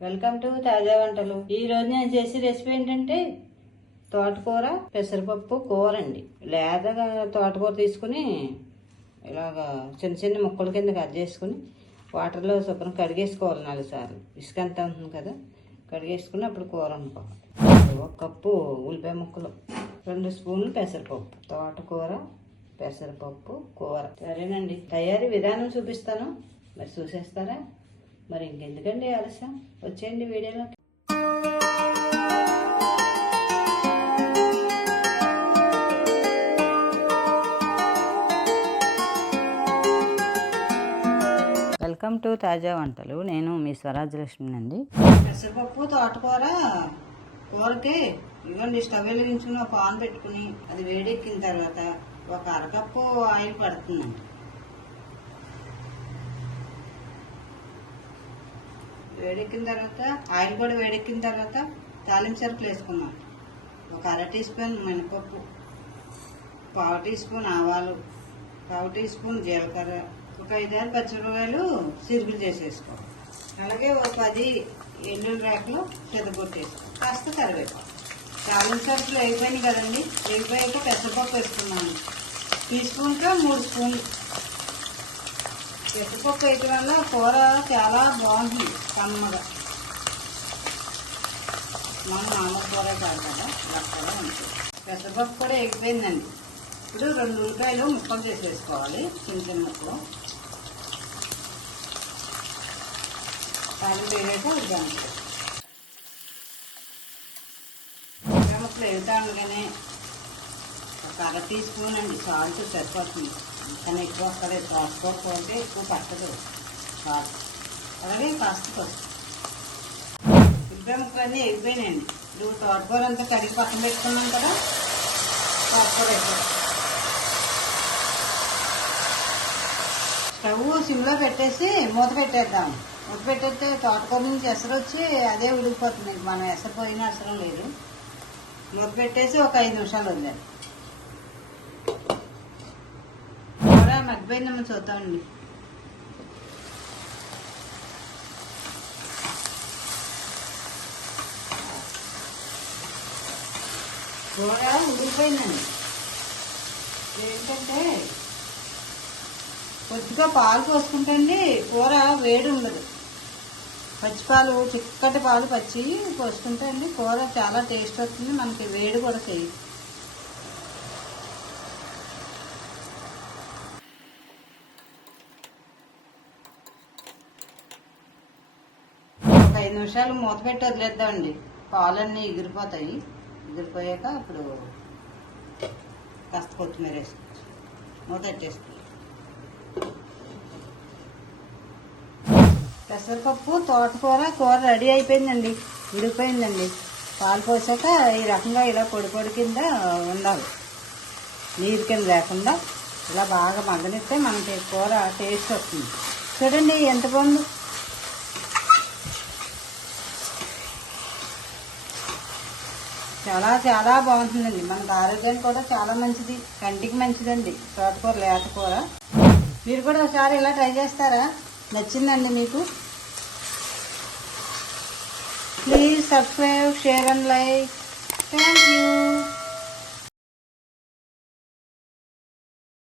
Welcome to తాజా వంటలు. ఈ రోజు నేను చేసే రెసిపీ ఏంటంటే తోటకూర పెసరపప్పు కూర అండి లేతగా తోటకూర తీసుకుని ఇలాగా చిన్న చిన్న ముక్కల కింద కట్ చేసుకుని వాటర్లో శుభ్రం కడిగేసుకోవాలి నాలుగు సార్లు ఇసుక అంతా ఉంటుంది కదా కడిగేసుకుని అప్పుడు కూర అనుకోవాలి ఒక కప్పు ఉల్లిపాయ ముక్కలు రెండు స్పూన్లు పెసరపప్పు. తోటకూర పెసరపప్పు కూర. సరేనండి. తయారీ విధానం చూపిస్తాను. మరి చూసేస్తారా? మరి ఇంకెందుకండి ఆలస్యం? వచ్చేయండి వీడియోలోకి వెల్కమ్ టు తాజా వంటలు. నేను మీ స్వరాజ్యలక్ష్మి అండి పెసరపప్పు తోటకూర కూరకి ఇదిగోండి స్టవ్ వెలిగించుకుని ఒక పాన్ పెట్టుకుని అది వేడెక్కిన తర్వాత ఒక అరకప్పు ఆయిల్ పడుతుందండి వేడెక్కిన తర్వాత ఆయిల్ కూడా వేడెక్కిన తర్వాత తాలింపు సరుకులు వేసుకున్నాం ఒక అర టీ స్పూన్ మినపప్పు పావు టీ స్పూన్ ఆవాలు పావు టీ స్పూన్ జీలకర్ర ఒక ఐదారు పచ్చిమిరపకాయలు సిరుగులు చేసేసుకోవాలి అలాగే ఒక పది ఎల్లుల్లి రేకలు చెదగొట్టేసుకో కాస్త కరివేపాకు. తాలింపు సరుకులు అయిపోయినాయి కదండి అయిపోయాక పెసరపప్పు వేసుకున్నాను. టీ స్పూన్తో మూడు స్పూన్లు పెసరపప్పు వేయటం వల్ల కూర చాలా బాగుంటుంది కమ్మగా మనం మామూలు కూర కాదు కదా కూడా ఉంటుంది. పెసరపప్పు కూడా ఎగిపోయిందండి ఇప్పుడు రెండు ఉల్లిపాయలు ముక్కలు చేసేసుకోవాలి చిన్న చిన్న ముక్కలు. పాలు వేయక దానికి ఉల్లిపాయ ముక్కలు వేగుతా ఉండగానే ఒక అర టీ స్పూన్ అండి సాల్ట్ సరిపోతుంది. కానీ ఎక్కువ అక్కడే అంటే ఎక్కువ పట్టదు. కాదు. అలాగే కాస్త పసుపు ముక్కలన్నీ ఎగిపోయినాయండి ఇప్పుడు తోటకూర అంతా కడిగి పక్కన పెట్టుకున్నాం కదా తోటకూర వేసేస్తాం స్టవ్ సిమ్లో పెట్టేసి మూత పెట్టేద్దాం. మూత పెట్టేస్తే తోటకూర నుంచి ఎసరు వచ్చి అదే ఉడికిపోతుంది. మనం ఎసరు పోయిన అవసరం లేదు. మూత పెట్టేసి ఒక ఐదు నిమిషాలు వదిలేదు కూర మగ్గిపోయిందేమో చూద్దామండి కూర ఉడికిపోయిందండి ఏంటంటే కొద్దిగా పాలు పోసుకుంటండి కూర వేడి ఉండదు. పచ్చిపాలు చిక్కటి పాలు పచ్చి పోసుకుంటే అండి కూర చాలా టేస్ట్ వస్తుంది మనకి వేడి కూడా చేయదు. ఐదు నిమిషాలు మూత పెట్టి వదిలేద్దామండి. పాలన్నీ ఎగిరిపోతాయి. ఎగిరిపోయాక అప్పుడు కాస్త కొత్తిమీర వేసుకోవచ్చు. మూత పెట్టేసుకో పెసరపప్పు తోటకూర కూర రెడీ అయిపోయిందండి. విడిపోయిందండి. పాలు పోసాక ఈ రకంగా ఇలా పొడి పొడి కింద ఉండాలి. నీరు కింద లేకుండా ఇలా బాగా మగ్గనిస్తే మనకి కూర టేస్ట్ వస్తుంది. చూడండి ఎంత బాగుంది. చాలా చాలా బాగుంటుందండి. మనకు ఆరోగ్యానికి కూడా చాలా మంచిది. కంటికి మంచిదండి. తోటకూర లేత కూర. మీరు కూడా ఒకసారి ఇలా ట్రై చేస్తారా? నచ్చిందండి మీకు? Please subscribe share and like thank you